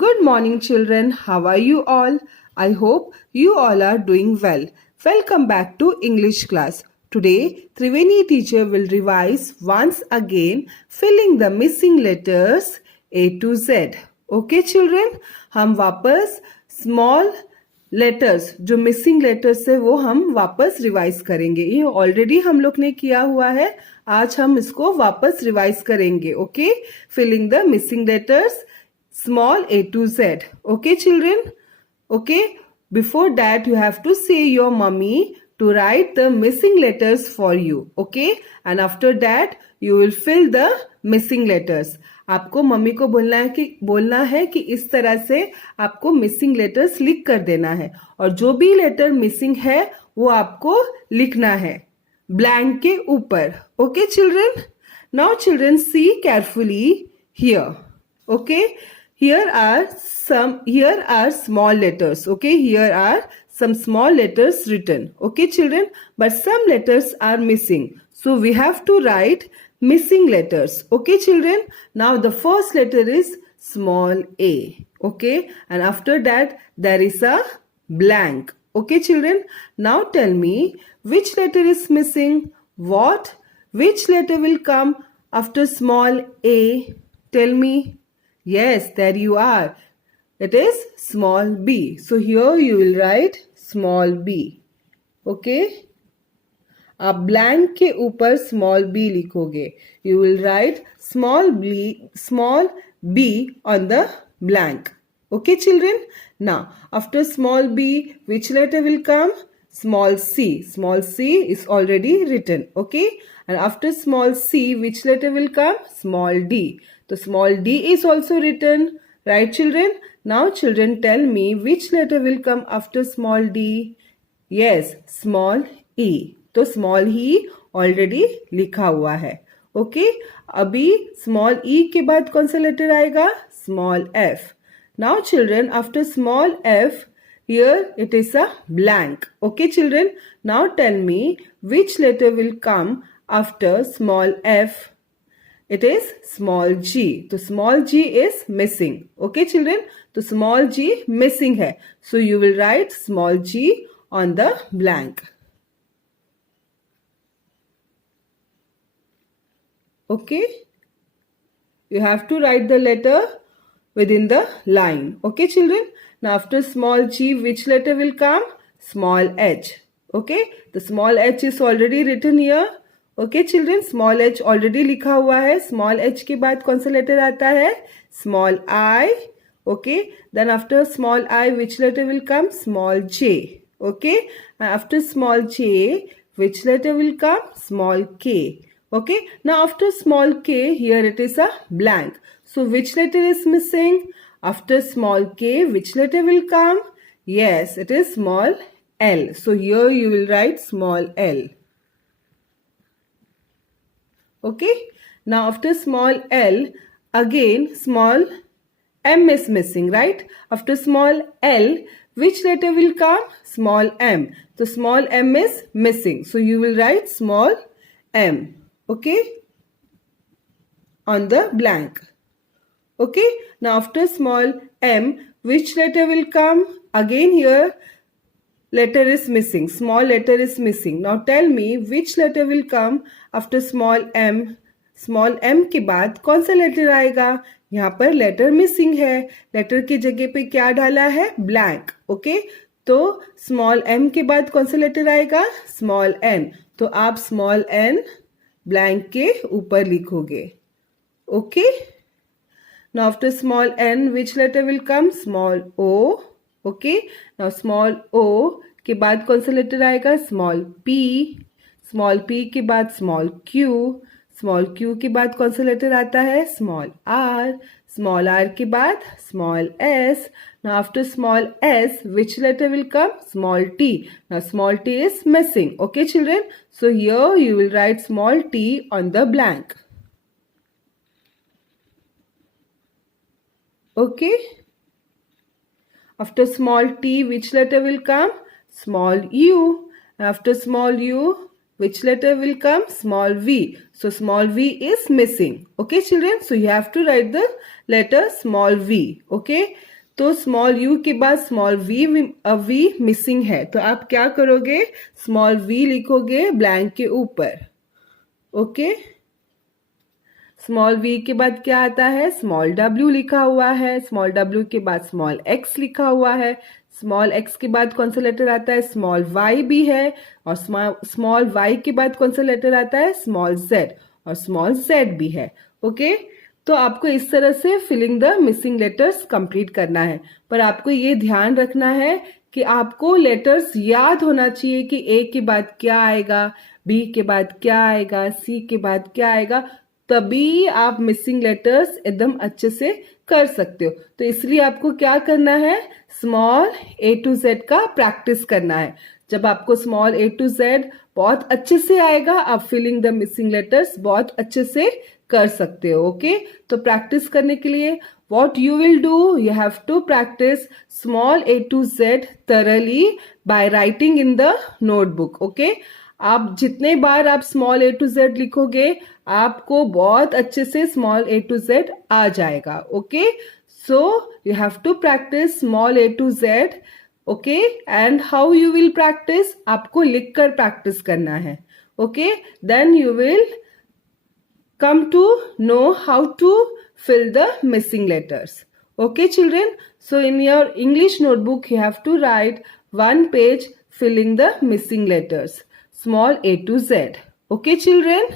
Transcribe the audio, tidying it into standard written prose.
Good morning, children. How are you all? I hope you all are doing well. Welcome back to English class. Today, Triveni teacher will revise once again, filling the missing letters A to Z. Okay, children? हम वापस small letters जो missing letters है वो हम वापस revise करेंगे. ये already हम लोग ने किया हुआ है. आज हम इसको वापस रिवाइज करेंगे. Okay, filling the missing letters small a to z. Okay, children? Okay, before that you have to say your mummy to write the missing letters for you. Okay, and after that you will fill the missing letters. आपको mummy को बोलना है कि इस तरह से आपको missing letters लिख कर देना है और जो भी लेटर मिसिंग है वो आपको लिखना है ब्लैंक के ऊपर. Okay children? Now children see carefully here. Okay, here are small letters. Okay, here are some small letters written. Okay children, but some letters are missing, so we have to write missing letters. Okay children, now the first letter is small a. Okay, and after that there is a blank. Okay children, now tell me which letter is missing. Which letter will come after small a? Tell me. Yes, there you are. It is small b. So here you will write small b. Okay? आप blank के ऊपर small b लिखोगे. You will write small b on the blank. Okay, children? Now, after small b, which letter will come? Small c. Small c is already written. Okay? And after small c, which letter will come? Small d. So small d is also written. Right, children? Now, children, tell me which letter will come after small d? Yes, small e. तो small e already लिखा हुआ है. Okay? अभी small e के बाद कौन सा letter आएगा? Small f. Now, children, after small f, here it is a blank. Okay, children? Now tell me which letter will come after small f? It is small g. तो small g is missing. Okay children? तो small g missing है. So you will write small g on the blank. Okay? You have to write the letter within the line. Okay children? Now after small g, which letter will come? Small h. Okay? The small h is already written here. Okay children, small H already लिखा हुआ है. Small H के बाद कौन सा letter आता है? Small i. Okay, then after small i which letter will come? Small j. Okay, after small j which letter will come? Small k. Okay, now after small k here it is a blank. So which letter is missing? After small k which letter will come? Yes, it is small l. So here you will write small l. Okay, now after small l, again small m is missing, right? After small l, which letter will come? Small m. So small m is missing. So you will write small m. Okay, on the blank. Okay, now after small m, which letter will come? Again here letter is missing. Small letter is missing. Now tell me which letter will come after small m? Small m के बाद कौन सा letter आएगा? यहाँ पर letter missing है. Letter की जगह पे क्या डाला है? ब्लैंक. ओके, तो स्मॉल m के बाद कौन सा लेटर आएगा? Small n. तो आप स्मॉल n ब्लैंक के ऊपर लिखोगे. Okay, now after small n which letter will come? Small o. Okay, now small o के बाद कौन सा लेटर आएगा? Small p. स्मॉल p के बाद स्मॉल q. स्मॉल q के बाद कौन सा लेटर आता है? Small r. स्मॉल r के बाद small s. Now after small s which letter will come? Small t. Now small t is missing. Okay children? So here you will write small t on the blank. Okay? After small t, which letter will come? Small u. After small u, which letter will come? Small v. So small v is missing. Okay children, so you have to write the letter small v. Okay, तो small u के बाद small v missing है, तो आप क्या करोगे? Small v लिखोगे blank के ऊपर. ओके, स्मॉल v के बाद क्या आता है? स्मॉल w लिखा हुआ है. स्मॉल w के बाद स्मॉल x लिखा हुआ है. स्मॉल x के बाद कौन सा लेटर आता है? स्मॉल y भी है. और स्मॉल y के बाद कौन सा लेटर आता है? Small z. और स्मॉल z भी है. ओके, तो आपको इस तरह से filling the missing letters complete करना है. पर आपको ये ध्यान रखना है कि आपको लेटर्स याद होना चाहिए कि ए के बाद क्या आएगा, बी के बाद क्या आएगा, सी के बाद क्या आएगा, तभी आप मिसिंग लेटर्स एकदम अच्छे से कर सकते हो. तो इसलिए आपको क्या करना है? स्मॉल ए टू जेड का प्रैक्टिस करना है. जब आपको स्मॉल ए टू जेड बहुत अच्छे से आएगा, आप फिलिंग द मिसिंग लेटर्स बहुत अच्छे से कर सकते हो. ओके, तो प्रैक्टिस करने के लिए what you will do, you have to practice small a to z thoroughly by writing in the notebook. Okay, आप जितने बार आप स्मॉल ए टू जेड लिखोगे, आपको बहुत अच्छे से स्मॉल ए टू जेड आ जाएगा. Okay, so you have to practise small a to z. Okay, and how you will practise? आपको लिखकर प्रैक्टिस करना है. Okay, then you will come to know how to fill the missing letters. Okay children, so in your English notebook you have to write one page filling the missing letters, small a to z. Okay children.